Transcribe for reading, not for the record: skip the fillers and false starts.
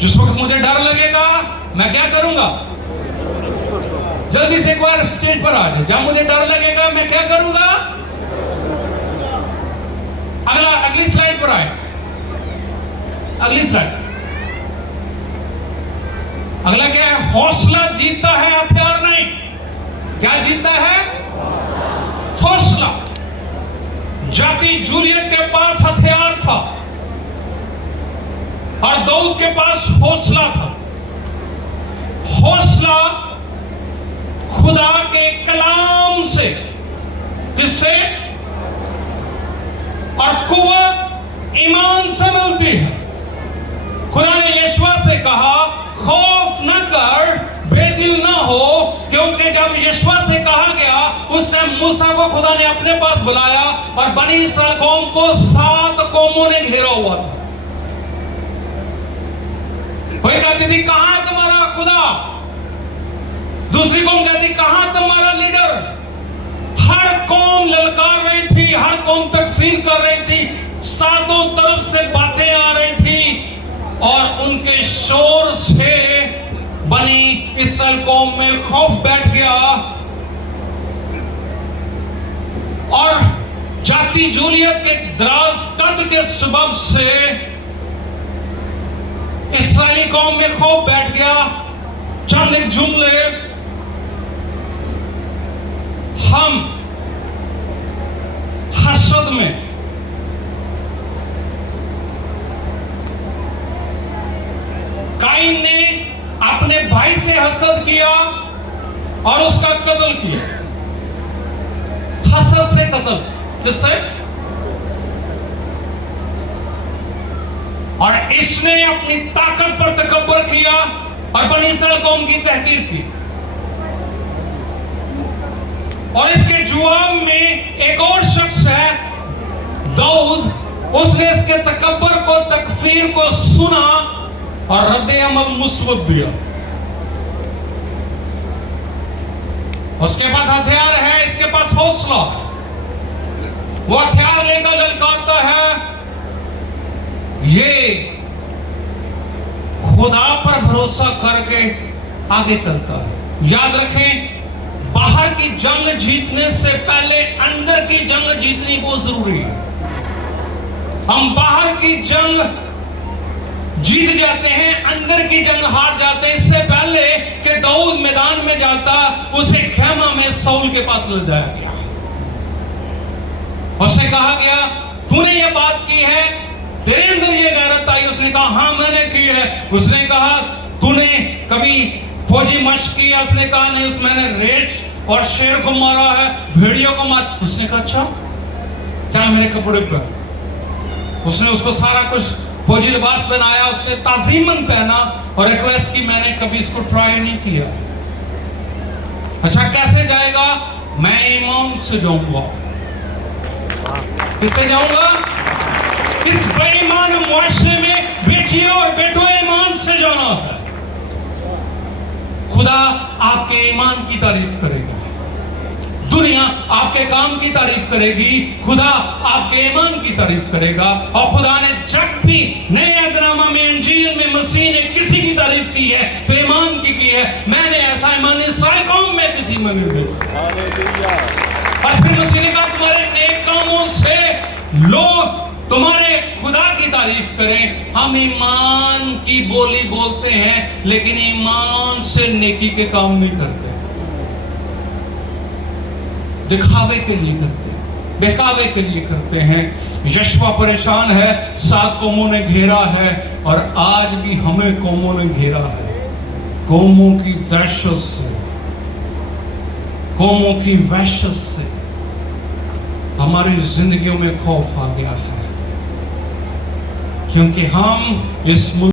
जिस वक्त मुझे डर लगेगा मैं क्या करूंगा? जल्दी से एक बार स्टेज पर आ जाए। जब मुझे डर लगेगा मैं क्या करूंगा? अगली स्लाइड पर आए। अगली स्लाइड। अगला क्या है? हौसला जीतता है, हथियार नहीं। क्या जीतता है? हौसला। जाकी जूलियत के पास हथियार था और दाऊद के पास हौसला था। हौसला खुदा के कलाम से, किससे? और कुव्वत ईमान से मिलती है। खुदा ने यशवा से कहा खौफ न कर, बेदिल न हो, क्योंकि जब यशवा से कहा गया उसने मूसा को खुदा ने अपने पास बुलाया और बनी इस्राएल कौम को 7 कौमों ने घेरा हुआ था। कोई कहती थी कहां है तुम्हारा खुदा? दूसरी कौम कहती कहां तुम्हारा लीडर? हर कौम ललकार रही थी, हर कौम तकफीर कर रही थी, सातों तरफ से बातें आ रही थी और उनके शोर से बनी इस्राएल कौम में खौफ बैठ गया। और जाकी जूलियत के दराज कद के सबब से इस्राएली कौम में खौफ बैठ गया। चंद एक जुमले हम हसद में काइन ने अपने भाई से हसद किया और उसका कत्ल किया। हसद से कत्ल, किससे? और इसने अपनी ताकत पर तकब्बर किया और बनी इस्राएल कौम की तहकीर की। और इसके जवाब में एक और शख्स है दाऊद, उसने इसके तकब्बर को, तकफीर को सुना और रद्द अमल मुस्बत दिया। उसके पास हथियार है, इसके पास हौसला। वो हथियार लेकर ललकारता है, ये खुदा पर भरोसा करके आगे चलता है। याद रखें, बाहर की जंग जीतने से पहले अंदर की जंग जीतनी बहुत जरूरी है। हम बाहर की जंग जीत जाते हैं, अंदर की जंग हार जाते हैं। इससे पहले कि दाऊद मैदान में जाता, उसे खेमा में साउल के पास ले जाया गया। उससे कहा गया तूने ये बात की है, तेरे अंदर ये गैरत आई? उसने कहा हाँ मैंने की है। उसने कहा तूने कभी फौजी मश्क किया? उसने कहा नहीं, मैंने रेछ और शेर को मारा है, भेड़ियों को मारा। उसने कहा अच्छा, क्या मेरे कपड़े पर? उसने उसको सारा कुछ फौजी लिबास पहनाया, उसने ताजीमन पहना और रिक्वेस्ट की मैंने कभी इसको ट्राई नहीं किया। अच्छा कैसे जाएगा? मैं ईमान से जाऊंगा। किससे जाऊंगा? इस बेईमान मुआशरे में बेटियों और बेटों ईमान से जाना है। खुदा आपके ईमान की तारीफ करेगा, दुनिया आपके काम की तारीफ करेगी, खुदा आपके ईमान की तारीफ करेगा। और खुदा ने जब भी नए अहदनामा में, इंजील में मसीह ने किसी की तारीफ की है तो ईमान की है। मैंने ऐसा ईमान इस्राएल कौम में किसी में नहीं देखा। और फिर मसीह ने कहा तुम्हारे नेक कामों से लोग तुम्हारे खुदा की तारीफ करें। हम ईमान की बोली बोलते हैं लेकिन ईमान से नेकी के काम नहीं करते, दिखावे के लिए करते हैं, बहकावे के लिए करते हैं। यशवा परेशान है, 7 कौमों ने घेरा है और आज भी हमें कौमों ने घेरा है। कौमों की दहशत से, कौमों की वहशत से हमारी जिंदगियों में खौफ आ गया है, क्योंकि हम इस